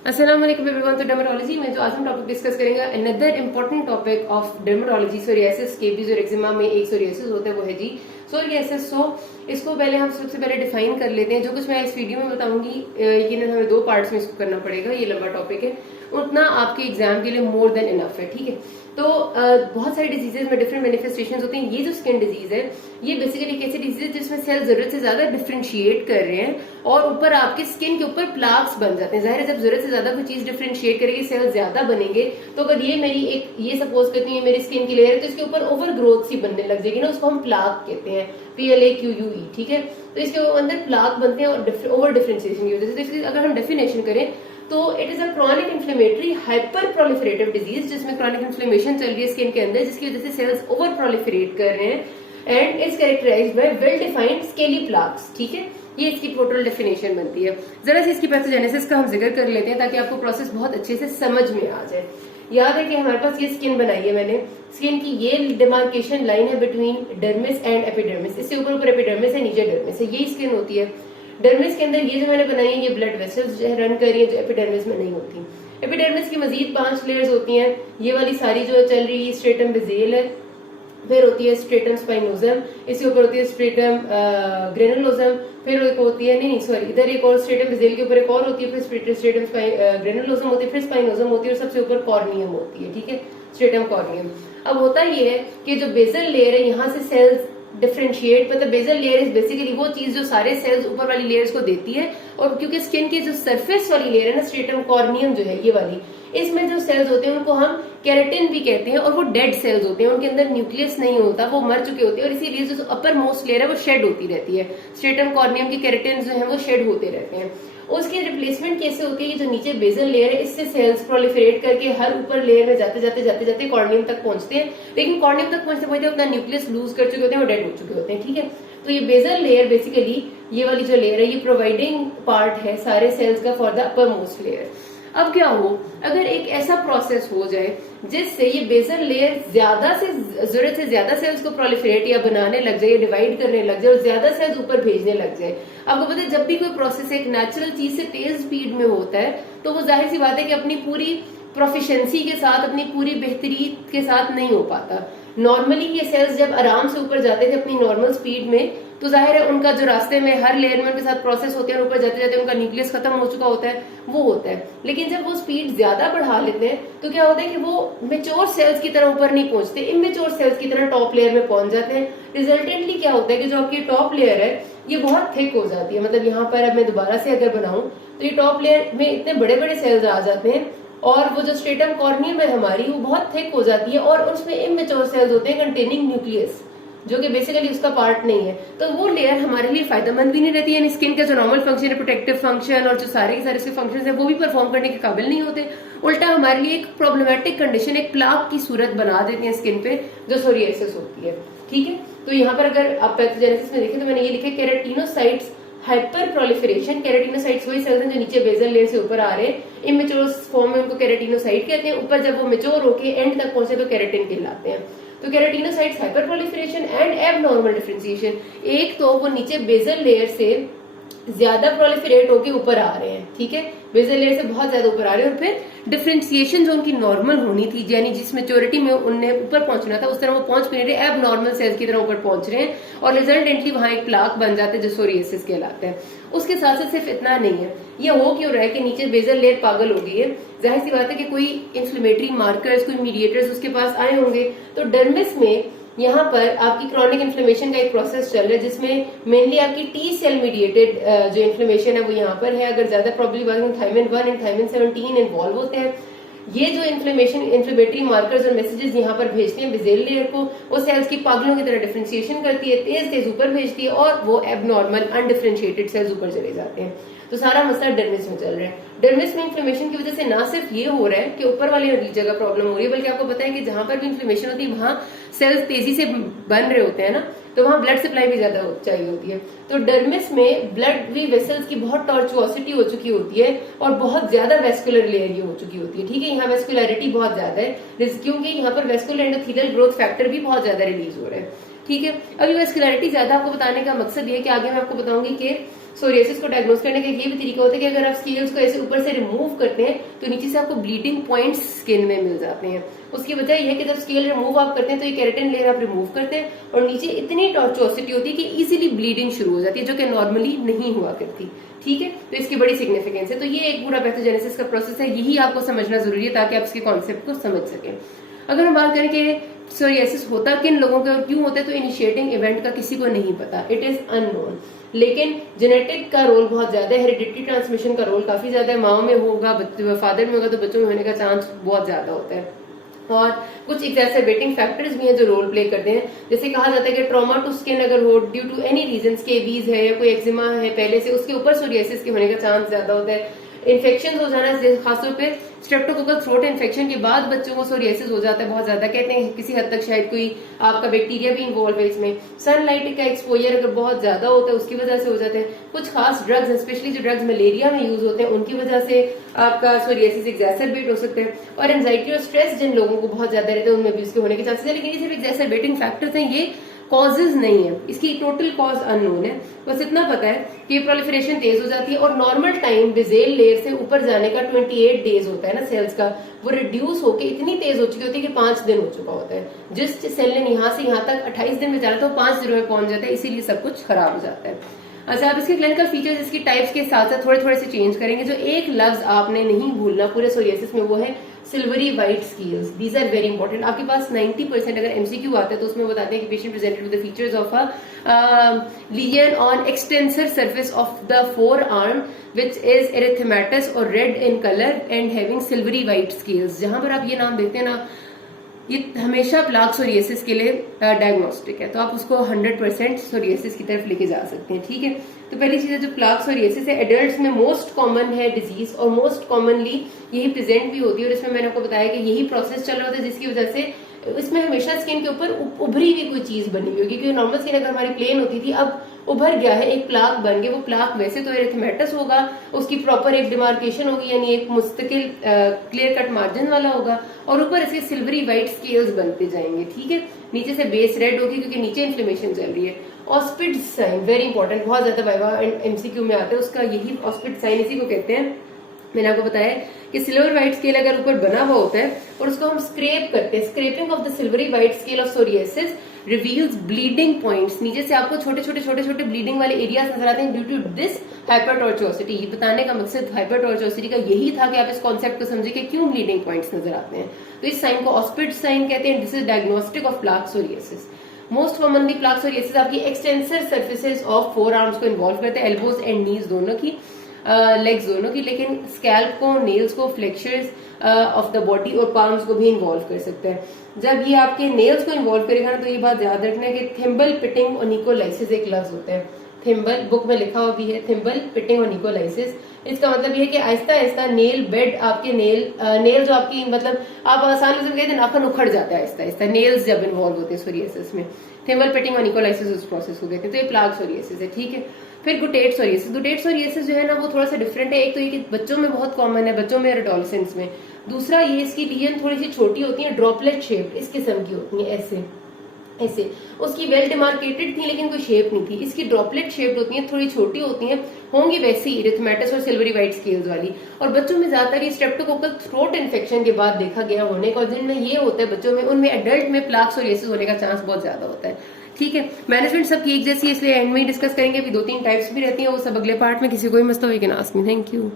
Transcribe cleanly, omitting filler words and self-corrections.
अस्सलाम वालेकुम एवरीवन। तो डर्मेटोलॉजी में जो आज हम टॉपिक डिस्कस करेंगे, another important topic of dermatology psoriasis, scabies और एक्जिमा में एक सोरियासिस होता है, वो है जी सोरियासिस। सो इसको पहले हम सबसे पहले डिफाइन कर लेते हैं। जो कुछ मैं इस वीडियो में बताऊंगी यकीनन हमें 2 पार्ट्स में इसको करना पड़ेगा, ये लंबा टॉपिक है, उतना आपके एग्जाम के लिए मोर देन इनफ है, ठीक है। तो बहुत सारी डिजीजेज में डिफरेंट मैनिफेस्टेशंस होते हैं। ये जो स्किन डिजीज है ये बेसिकली एक ऐसी डिजीज है जिसमें सेल जरूरत से ज्यादा डिफरेंशिएट कर रहे हैं और ऊपर आपके स्किन के ऊपर प्लाक्स बन जाते हैं। जाहिर है जब जरूरत से ज्यादा कोई चीज डिफरेंशिएट करेगी, सेल ज्यादा बनेंगे, तो अगर ये सपोज करती है मेरी स्किन की लेयर है तो इसके ऊपर ओवर ग्रोथ सी बनने लग जाएगी ना, उसको हम प्लाक कहते हैं, PLAQUE, ठीक है। तो इसके अंदर प्लाक बनते हैं और ओवर डिफरेंशिएशन की वजह से। तो इसकी अगर हम डेफिनेशन करें तो it is a chronic inflammatory hyper proliferative disease, जिसमें क्रॉनिक इन्फ्लेमेशन चल रही है स्किन के अंदर, जिसकी वजह से सेल्स ओवर प्रोलिफरेट कर रहे हैं and is characterised by well defined scaly plaques, ठीक है। ये इसकी टोटल डेफिनेशन बनती है। जरा से इसकी पैथोजेनेसिस का हम जिक्र कर लेते हैं ताकि आपको प्रोसेस बहुत अच्छे से समझ में आ जाए। याद है कि हमारे पास ये स्किन बनाई है मैंने, स्किन की ये डिमार्केशन लाइन है बिटवीन डर्मिस एंड एपिडर्मिस, इससे ऊपर एपिडर्मिस है, नीचे डर्मिस है, यही स्किन होती है। डर्मिस के अंदर ये जो मैंने बनाई है ये ब्लड वेसल्स जो है रन कर रही है, जो एपिडर्मिस में नहीं होती। एपिडर्मिस की मजीद 5 लेयर्स होती हैं। ये वाली सारी जो चल रही है स्ट्रेटम बेज़ेल है, फिर होती है स्ट्रेटम स्पाइनोजम, इसके ऊपर होती है स्ट्रेटम ग्रेनुलोजम, फिर एक होती है इधर एक और स्ट्रेटम बेज़ेल के ऊपर एक और होती है, फिर स्ट्रेटम ग्रेनुलोजम होती है, फिर स्पाइनोजम होती है और सबसे ऊपर कॉर्नियम होती है, ठीक है, स्ट्रेटम कॉर्नियम। अब होता ये है कि जो बेसल लेयर है यहाँ से सेल्स डिफरेंशिएट, मतलब बेसल लेयर इज बेसिकली वो चीज जो सारे सेल्स ऊपर वाली लेयर्स को देती है, और क्योंकि स्किन की जो सरफेस वाली लेयर है ना, स्ट्रेटम कॉर्नियम जो है ये वाली, इसमें जो सेल्स होते हैं उनको हम केराटिन भी कहते हैं, और वो डेड सेल्स होते हैं, उनके अंदर न्यूक्लियस नहीं होता, वो मर चुके होते हैं, और इसीलिए जो अपर मोस्ट लेयर है वो शेड होती रहती है। स्ट्रेटम कॉर्नियम की केराटिन जो है वो शेड होते रहते हैं। उसकी रिप्लेसमेंट कैसे होती है, जो नीचे बेसल लेयर है इससे सेल्स प्रोलिफरेट करके हर ऊपर लेयर में जाते जाते कॉर्नियम तक पहुंचते हैं, लेकिन कॉर्नियम तक पहुंचते अपना न्यूक्लियस लूज कर चुके होते हैं, वो डेड हो चुके होते हैं, ठीक है। तो ये बेसल लेयर बेसिकली ये वाली जो लेयर है ये प्रोवाइडिंग पार्ट है सारे सेल्स का for the upper most layer. अब क्या हो अगर एक ऐसा प्रोसेस हो जाए जिससे ये बेसल लेयर जरूरत से ज्यादा सेल्स को प्रोलिफरेट या बनाने लग जाए या डिवाइड करने लग जाए और ज्यादा सेल्स ऊपर भेजने लग जाए। आपको पता है जब भी कोई प्रोसेस एक नेचुरल चीज से तेज स्पीड में होता है तो वो जाहिर सी बात है कि अपनी पूरी प्रोफिशिएंसी के साथ, अपनी पूरी बेहतरी के साथ नहीं हो पाता। नॉर्मली ये सेल्स जब आराम से ऊपर जाते थे अपनी नॉर्मल स्पीड में, तो जाहिर है उनका जो रास्ते में हर लेयर में उनके साथ प्रोसेस होते हैं, ऊपर जाते जाते उनका न्यूक्लियस खत्म हो चुका होता है, वो होता है। लेकिन जब वो स्पीड ज्यादा बढ़ा लेते हैं तो क्या होता है कि वो मेच्योर सेल्स की तरह ऊपर नहीं पहुंचते, इमेच्योर सेल्स की तरह टॉप लेयर में पहुंच जाते हैं। रिजल्टेंटली क्या होता है कि जो आपकी टॉप लेयर है ये बहुत थिक हो जाती है। मतलब यहाँ पर अब मैं दोबारा से अगर बनाऊं तो ये टॉप लेयर में इतने बड़े बड़े सेल्स आ जाते हैं, और वो जो स्ट्रेटम कॉर्नियम है हमारी वो बहुत थिक हो जाती है, और उसमें इमेच्योर सेल्स होते हैं कंटेनिंग न्यूक्लियस, जो कि बेसिकली उसका पार्ट नहीं है। तो वो लेयर हमारे लिए फायदेमंद भी नहीं रहती है। स्किन का जो नॉर्मल फंक्शन है, प्रोटेक्टिव फंक्शन और जो सारे के सारे इसके फंक्शंस है वो भी परफॉर्म करने के काबिल नहीं होते। उल्टा हमारे लिए एक प्रॉब्लमेटिक कंडीशन, एक प्लाक की सूरत बना देती है स्किन पे, जो सोरियासिस होती है, ठीक है। तो यहाँ पर अगर आप पैथोजेनेसिस में देखें तो मैंने ये लिखा है केराटिनोसाइट्स हाइपर प्रोलिफरेशन। केराटिनोसाइट्स वही सेल्स हैं जो नीचे बेसल लेयर से ऊपर आ रहे हैं, इमेच्योर फॉर्म में उनको केराटिनोसाइट कहते हैं, ऊपर जब वो मेच्योर होके एंड तक पहुंचे तो केराटिन कहलाते हैं। तो keratinocytes hyper proliferation and abnormal differentiation, एक तो वो नीचे बेसल लेयर से ज्यादा प्रोलिफरेट होके ऊपर आ रहे हैं, ठीक है, बेसल लेयर से बहुत ज्यादा ऊपर आ रहे हैं, और फिर डिफरेंशिएशन जो उनकी नॉर्मल होनी थी, यानी जिस मेच्योरिटी में उन्हें ऊपर पहुंचना था उस तरह वो पहुंच भी नहीं रहे, एब नॉर्मल सेल्स की तरह ऊपर पहुंच रहे हैं, और रिजल्टेंटली वहां एक प्लाक बन जाते हैं जो सोरियासिस कहलाता है। उसके साथ साथ सिर्फ इतना नहीं है, ये हो क्यों रहा है कि नीचे बेसल लेयर पागल हो गई है। जाहिर सी बात है कि कोई इन्फ्लेमेटरी मार्कर्स, कोई मीडिएटर्स उसके पास आए होंगे। तो डर्मिस में यहाँ पर आपकी क्रॉनिक इन्फ्लेमेशन का एक प्रोसेस चल रहा है जिसमें मेनली आपकी टी सेल मीडिएटेड जो इन्फ्लेमेशन है वो यहाँ पर है। अगर ज्यादा problem thymine 1 and thymine 17 involve होते हैं। ये जो इन्फ्लेमेटरी मार्कर्स और मैसेजेस यहाँ पर भेजते हैं बेसल लेयर को, वो सेल्स की पागलों की तरह डिफरेंशिएशन करती है, तेज तेज ऊपर भेजती है, और वो एबनॉर्मल अनडिफरेंशिएटेड सेल्स ऊपर चले जाते हैं। तो सारा मसला डर्मिस में चल रहा है। डर्मिस में इन्फ्लेमेशन की वजह से ना सिर्फ ये हो रहा है कि ऊपर वाली जगह प्रॉब्लम हो रही है, बल्कि आपको पता है कि जहां पर भी इन्फ्लेमेशन होती है वहां सेल्स तेजी से बन रहे होते हैं ना, तो वहां ब्लड सप्लाई भी ज्यादा चाहिए होती है। तो डर्मिस में ब्लड वेसल्स की बहुत टॉर्चुओसिटी हो चुकी होती है और बहुत ज्यादा वेस्कुलर लेयर ये हो चुकी होती है, ठीक है। यहाँ वेस्कुलरिटी बहुत ज्यादा है क्योंकि यहाँ पर वेस्कुलर एंडोथेलियल ग्रोथ फैक्टर भी बहुत ज्यादा रिलीज हो रहा है, ठीक है। अब ये वैस्कुलरिटी ज्यादा आपको बताने का मकसद ये है कि आगे मैं आपको बताऊंगी कि सोरियासिस को डायग्नोस करने का ये भी तरीका होता है कि अगर आप स्केल्स को ऐसे ऊपर से रिमूव करते हैं तो नीचे से आपको ब्लीडिंग पॉइंट्स स्किन में मिल जाते हैं। उसकी वजह यह है कि जब स्केल रिमूव आप करते हैं तो ये केराटिन लेयर आप रिमूव करते हैं और नीचे इतनी टॉर्चोसिटी होती है कि इजीली ब्लीडिंग शुरू हो जाती है, जो कि नॉर्मली नहीं हुआ करती। ठीक है, तो इसकी बड़ी सिग्निफिकेंस है। तो ये एक पूरा पैथोजेनेसिस का प्रोसेस है, यही आपको समझना जरूरी है ताकि आप इसके कॉन्सेप्ट को समझ सकें। अगर हम बात करें कि सोरियासिस होता किन लोगों के और क्यों होता है, तो इनिशिएटिंग इवेंट का किसी को नहीं पता, इट इज अननोन। लेकिन जेनेटिक का रोल बहुत ज्यादा है, हेरिडिटरी ट्रांसमिशन का रोल काफी ज्यादा है। माओ में होगा, फादर में होगा तो बच्चों में होने का चांस बहुत ज्यादा होता है। और कुछ एक्सैसरबेटिंग फैक्टर्स भी हैं जो रोल प्ले करते हैं। जैसे कहा जाता है कि ट्रॉमा टू स्किन अगर हो due to any reason, scabies है या कोई एक्जिमा है पहले से, उसके ऊपर सोरियासिस के होने का चांस ज्यादा होता है। इन्फेक्शन हो जाना, खासतौर पे स्ट्रेप्टोकोकल थ्रोट इन्फेक्शन के बाद बच्चों को सोरियासिस हो जाता है बहुत ज्यादा, कहते हैं किसी हद तक शायद कोई आपका बैक्टीरिया भी इन्वॉल्व है इसमें। सनलाइट का एक्सपोजर अगर बहुत ज्यादा होता है उसकी वजह से हो जाते हैं। कुछ खास ड्रग्स, स्पेशली जो ड्रग्स मलेरिया में यूज होते हैं, उनकी वजह से आपका सोरियासिस एक्सैसरबेट हो सकता है। और एंजाइटी और स्ट्रेस जिन लोगों को बहुत ज्यादा रहते हैं उनमें भी इसके होने के चांसेस है। लेकिन ये सिर्फ एक्सैसरबेटिंग फैक्टर्स हैं, ये कॉजेज नहीं है, इसकी टोटल कॉज अननोन है। बस इतना पता है कि प्रोलिफरेशन तेज हो जाती है और नॉर्मल टाइम बेजेल लेयर से ऊपर जाने का 28 डेज होता है ना सेल्स का, वो रिड्यूस होके इतनी तेज हो चुकी होती है कि 5 दिन हो चुका होता है। जिस सेल ने यहाँ से यहाँ तक 28 दिन में जाना था वो 5 दिनों में पहुंच जाता है, इसीलिए सब कुछ खराब हो जाता है। अच्छा, आप इसके क्लिनिकल फीचर्स, इसकी टाइप्स के साथ साथ थोड़े थोड़े से चेंज करेंगे। जो एक लफ्ज आपने नहीं भूलना पूरे सोरियासिस में वो है silvery white scales. These are very important. आपके पास 90% अगर एमसीक्यू आता है तो उसमें बताते हैं कि patient presented with the features of a lesion on extensor surface of the forearm which is erythematous और red in colour and having silvery white scales. जहां पर आप ये नाम देखते हैं ना, ये हमेशा प्लाक सोरियासिस के लिए डायग्नोस्टिक है, तो आप उसको 100% सोरियासिस की तरफ लेके जा सकते हैं। ठीक है, तो पहली चीज है जो प्लाक सोरियासिस है, एडल्ट्स में मोस्ट कॉमन है डिजीज और मोस्ट कॉमनली यही प्रेजेंट भी होती है। और इसमें मैंने आपको बताया कि यही प्रोसेस चल रहा होता है जिसकी वजह से इसमें हमेशा स्किन के ऊपर उभरी हुई कोई चीज बनी हुई होगी, क्योंकि नॉर्मल स्किन अगर हमारी प्लेन होती थी अब उभर गया है, एक प्लाक बन गया। वो प्लाक वैसे तो एरिथमेटस होगा, उसकी प्रॉपर एक डिमार्केशन होगी, यानी एक मुस्तकिल क्लियर कट मार्जिन वाला होगा और ऊपर इसके सिल्वरी व्हाइट स्केल्स बनते जाएंगे। ठीक है, नीचे से बेस रेड होगी क्योंकि नीचे इन्फ्लेमेशन चल रही है। ऑस्पिड साइन वेरी इंपॉर्टेंट, बहुत ज्यादा वाइवा एंड एमसीक्यू में आता है, उसका यही ऑस्पिड साइन इसी को कहते हैं। मैंने आपको बताया कि सिल्वर व्हाइट स्केल अगर ऊपर बना हुआ होता है और उसको हम स्क्रेप करते हैं, scraping of the silvery white scale of psoriasis reveals bleeding points. नीचे से आपको छोटे छोटे ब्लीडिंग वाले एरियाज नजर आते हैं ड्यू टू दिस हाइपरटॉर्चोसिटी। ये बताने का मकसद हाइपरटॉर्चोसिटी का यही था कि आप इस कॉन्सेप्ट को समझे कि क्यों ब्लीडिंग पॉइंट्स नजर आते हैं। तो इस साइन को ऑस्पिड साइन कहते हैं। This is diagnostic of plaque psoriasis. Most commonly plaque psoriasis आपकी extensor surfaces of forearms को इन्वॉल्व करते हैं, एल्बोज एंड नीज दोनों की, लेग्स दोनों की, लेकिन स्कैल्प को, नेल्स को, फ्लेक्चर्स ऑफ द बॉडी और पार्म्स को भी इन्वॉल्व कर सकता है। जब ये आपके नेल्स को इन्वॉल्व करेगा ना तो ये बात याद रखना है कि थिम्बल पिटिंग और निकोलाइसिस एक लफ्ज होता है। थिम्बल बुक में लिखा हुआ भी है, थिम्बल पिटिंग और निकोलाइसिस। इसका मतलब ये है कि आहिस्ता आहिस्ता नेल बेड, आपके नेल जो आपकी, मतलब आप आसान से कहते हैं नाखून उखड़ जाता है आहिस्ता आहिस्ता, नेल्स जब इन्वॉल्व होते हैं सोरियासिस में। थिम्बल पिटिंग और निकोलाइसिस उस प्रोसेस को कहते हैं। तो ये प्लाक सोरियासिस है। ठीक है, फिर गुटेट सोरियासिस। गुटेट सोरियासिस जो है ना वो थोड़ा सा डिफरेंट है। एक तो ये कि बच्चों में बहुत कॉमन है, बच्चों में और एडोलेसेंट्स में। दूसरा ये इसकी लीजन थोड़ी सी छोटी होती है, ड्रॉपलेट शेप इस किस्म की होती है, ऐसे ऐसे। उसकी वेल डिमार्केटेड थी लेकिन कोई शेप नहीं थी। इसकी ड्रॉपलेट शेप होती है, थोड़ी छोटी होती हैं, होंगी वैसी इरिथमेटस और सिल्वरी व्हाइट स्केल्स वाली। और बच्चों में ज्यादातर ये स्ट्रेप्टोकोकल थ्रोट इन्फेक्शन के बाद देखा गया होने का, और जिनमें ये होता है बच्चों में, उनमें एडल्ट में प्लाक सोरियासिस होने का चांस बहुत ज्यादा होता है। ठीक है, मैनेजमेंट सबकी एक जैसी है, इसलिए एंड में ही डिस्कस करेंगे। अभी 2-3 टाइप्स भी रहती हैं, वो सब अगले पार्ट में। किसी कोई मसला हो you can ask me. Thank you.